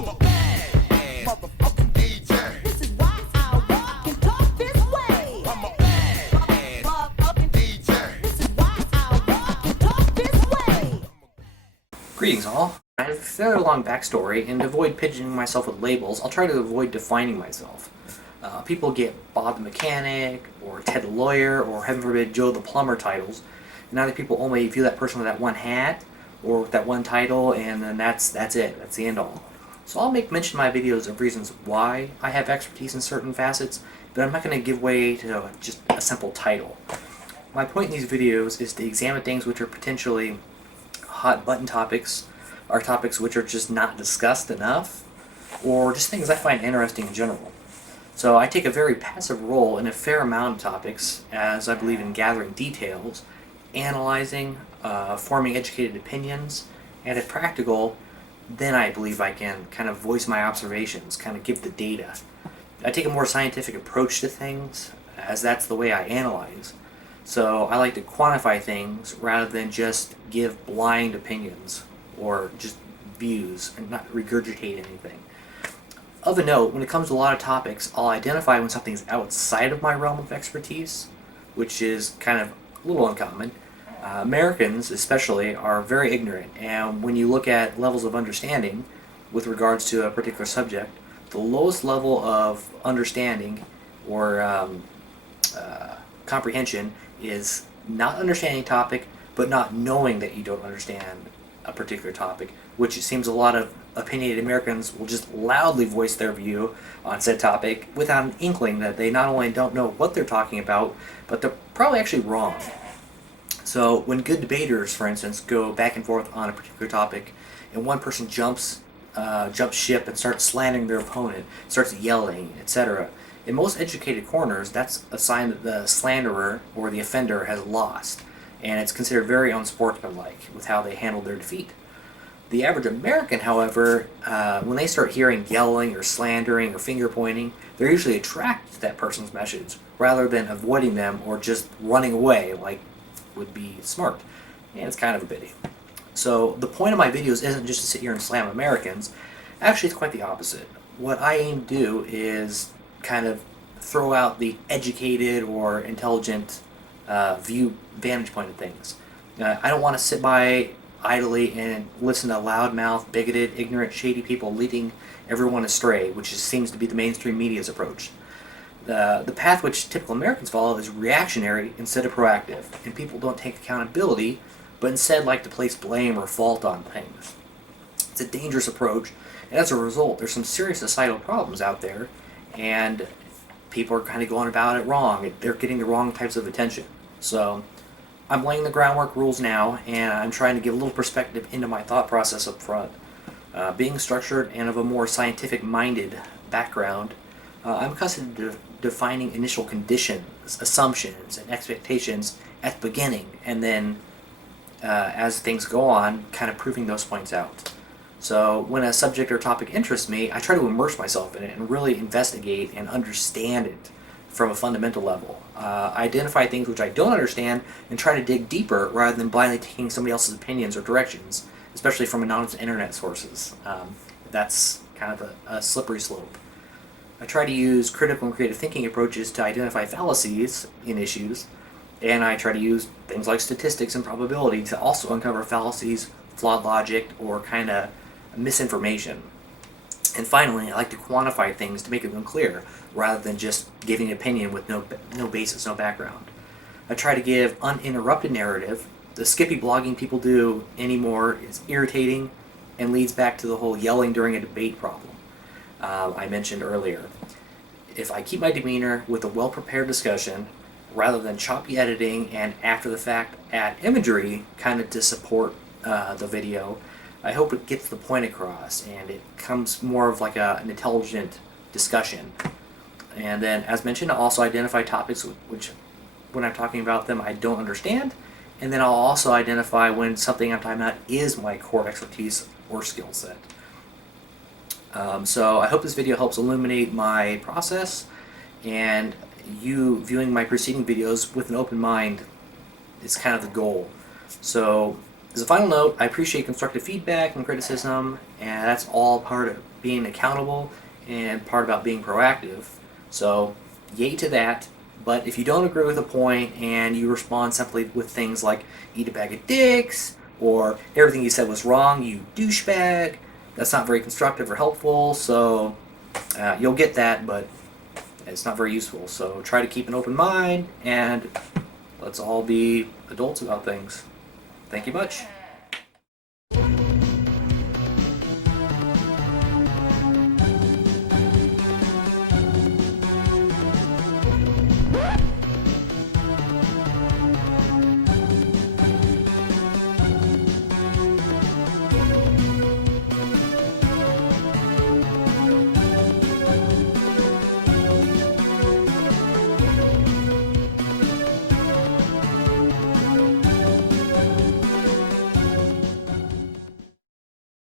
I'm a bad motherfucking DJ. This is why I walk and talk this way. I'm a bad motherfucking DJ. This is why I walk and talk this way. Greetings all. I have a fairly long backstory, and to avoid pigeoning myself with labels, I'll try to avoid defining myself. People get Bob the Mechanic, or Ted the Lawyer, or heaven forbid Joe the Plumber titles, and either people only view that person with that one hat, or with that one title, and then that's it, that's the end all. So I'll make mention in my videos of reasons why I have expertise in certain facets, but I'm not going to give way to just a simple title. My point in these videos is to examine things which are potentially hot button topics, or topics which are just not discussed enough, or just things I find interesting in general. So I take a very passive role in a fair amount of topics, as I believe in gathering details, analyzing, forming educated opinions, and if practical, then I believe I can kind of voice my observations, kind of give the data. I take a more scientific approach to things, as that's the way I analyze. So I like to quantify things rather than just give blind opinions or just views and not regurgitate anything. Of a note, when it comes to a lot of topics, I'll identify when something's outside of my realm of expertise, which is kind of a little uncommon. Americans, especially, are very ignorant, and when you look at levels of understanding with regards to a particular subject, the lowest level of understanding or comprehension is not understanding a topic, but not knowing that you don't understand a particular topic, which it seems a lot of opinionated Americans will just loudly voice their view on said topic without an inkling that they not only don't know what they're talking about, but they're probably actually wrong. So when good debaters, for instance, go back and forth on a particular topic, and one person jumps ship and starts slandering their opponent, starts yelling, etc., in most educated corners, that's a sign that the slanderer or the offender has lost, and it's considered very unsportsmanlike with how they handled their defeat. The average American, however, when they start hearing yelling or slandering or finger pointing, they're usually attracted to that person's message rather than avoiding them or just running away like would be smart. And it's kind of a pity. So the point of my videos isn't just to sit here and slam Americans. Actually, it's quite the opposite. What I aim to do is kind of throw out the educated or intelligent vantage point of things. I don't want to sit by idly and listen to loudmouth, bigoted, ignorant, shady people leading everyone astray, which seems to be the mainstream media's approach. The path which typical Americans follow is reactionary instead of proactive, and people don't take accountability, but instead like to place blame or fault on things. It's a dangerous approach, and as a result, there's some serious societal problems out there, and people are kind of going about it wrong. They're getting the wrong types of attention. So I'm laying the groundwork rules now, and I'm trying to give a little perspective into my thought process up front. Being structured and of a more scientific-minded background, I'm accustomed to defining initial conditions, assumptions, and expectations at the beginning, and then as things go on, kind of proving those points out. So when a subject or topic interests me, I try to immerse myself in it and really investigate and understand it from a fundamental level. I identify things which I don't understand and try to dig deeper rather than blindly taking somebody else's opinions or directions, especially from anonymous internet sources. That's kind of a slippery slope. I try to use critical and creative thinking approaches to identify fallacies in issues, and I try to use things like statistics and probability to also uncover fallacies, flawed logic, or kind of misinformation. And finally, I like to quantify things to make them clear, rather than just giving an opinion with no basis, no background. I try to give uninterrupted narrative. The skippy blogging people do anymore is irritating and leads back to the whole yelling during a debate problem I mentioned earlier. If I keep my demeanor with a well-prepared discussion, rather than choppy editing and after-the-fact add imagery kind of to support the video, I hope it gets the point across and it comes more of like an intelligent discussion. And then, as mentioned, I'll also identify topics which, when I'm talking about them, I don't understand, and then I'll also identify when something I'm talking about is my core expertise or skill set. So I hope this video helps illuminate my process, and you viewing my preceding videos with an open mind is kind of the goal. So As a final note, I appreciate constructive feedback and criticism, and that's all part of being accountable and part about being proactive. So, yay to that. But if you don't agree with a point and you respond simply with things like "eat a bag of dicks" or "everything you said was wrong, you douchebag," that's not very constructive or helpful. So, you'll get that, but it's not very useful. So, try to keep an open mind and let's all be adults about things. Thank you much.